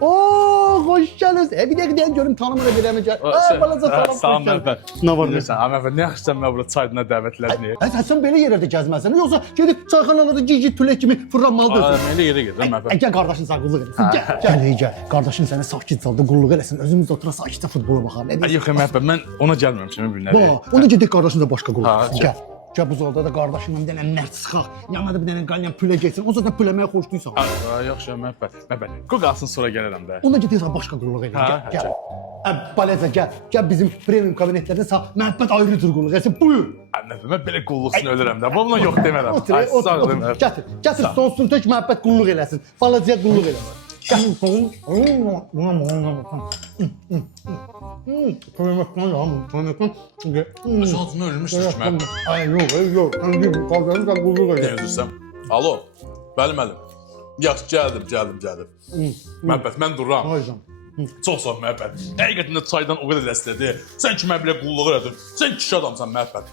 Oo, hoş geldiniz. Bir dakika görüm tanımını bilemeyeceğim. Balaca tanım. Sağ ol Məhəmməd. Ne var ne? Bilirsən, Məhəmməd, nə yaxşısan mən burada çaydına dəvət elədin. Sən belə yerlərdə gəzməsən. Yoxsa gedib çayxanalarda cici tülək kimi fırlanmalıdır. Elə yerə gedirəm Məhəmməd. Gəl qardaşın sənə qulluq eləsin. Gəl. Qardaşın sənə sakit saldı, qulluq eləsin. Özümüz də oturaq sakitcə futbola baxaq. Yox Məhəmməd, mən ona gəlməmişəm bu günləri. Onda gedək qardaşın da başqa qulluq eləsin. Gəl. Gəl. Gəl bu zolda da qardaşınla bir dənə mərd sıxaq. Yanına da bir dənə qalyan pülə getsin. O zaten püləməyə xoşduysan. Yaxşı Məhəmməd. Qoy qalsın sonra gələrəm də. Onda gedək başqa qulluq elə. Gəl. Baleza gəl. Gəl bizim premium kabinetlərdə sağ Məhəmməd ayrı tür qulluq eləsin. Buyur. Mən belə qulluqsun ölürəm də. Buna yox demərəm. Sağ ol. Gətir sonsun tək Məhəmməd qulluq eləsin. Balacaya qulluq eləsin. Şansını ölmüşsün ki mən. Ay yox. Qaldanı da qulluq elə. Üzürsəm. Alo. Bəli müəllim. Yaxşı, gəldim. Məhəmməd, mən dururam. Aycan. Çox sağ ol Məhəmməd. Həqiqətən də çaydan o qədər dəstədir. Sən ki mən belə qulluq elədin. Sən kişi adamsan Məhəmməd.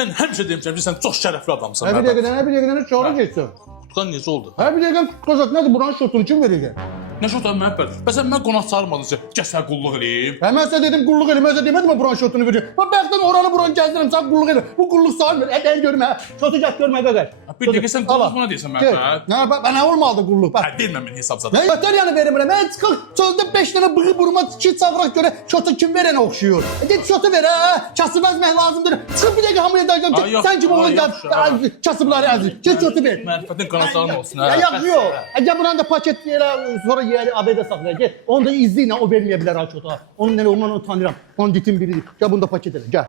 Mən həmişə demişəm ki, sən çox şərəfli adamsan Məhəmməd. Bir dəqiqə çağıra getsin. Tutqan necə oldu? Bir dəqiqə tutqazat nədir? Buranın şotunu kim verəcək? Nə şotan Məhəmməd? Bəs mən qonaq çağırmadın ki, gəl sənə qulluq eləyim. Mən sənə dedim qulluq eləməzə demədim mi buranın şotunu verəcək? Mən bəxtdən oranı buranı gəzdirim, sən qulluq elə. Bu qulluq sayılmır. Mən görmə. Şotu gəl görmə qədər. Bir dəqiqə sən qulluq buna deyirsən Məhəmməd. Nə olmalıdır qulluq? Deyirəm mən hesab zad. Nə yatır yəni verirəm. Mən çıxır çöldə 5 dənə bığı buruma iki çavraq görə şotu kim verənə oxşuyur. Get şotu ver ha. Kasıbazmək lazımdır. Çıx bir dəqiqə hamıya dayıcam ki, sən kimi oğlan gəl kasıbları əziz. Get şotu ver. Mərifətin qanatların olsun ha. Yaxşı yox. Gəl buranı da paket yerə sonra yeri ABD saxlayaq. Get. Onu da izləyinə o verməyə bilər ha şota. Onun nə ondan tanıyıram. Banditin biridir. Gəl bunu da paket elə. Gəl.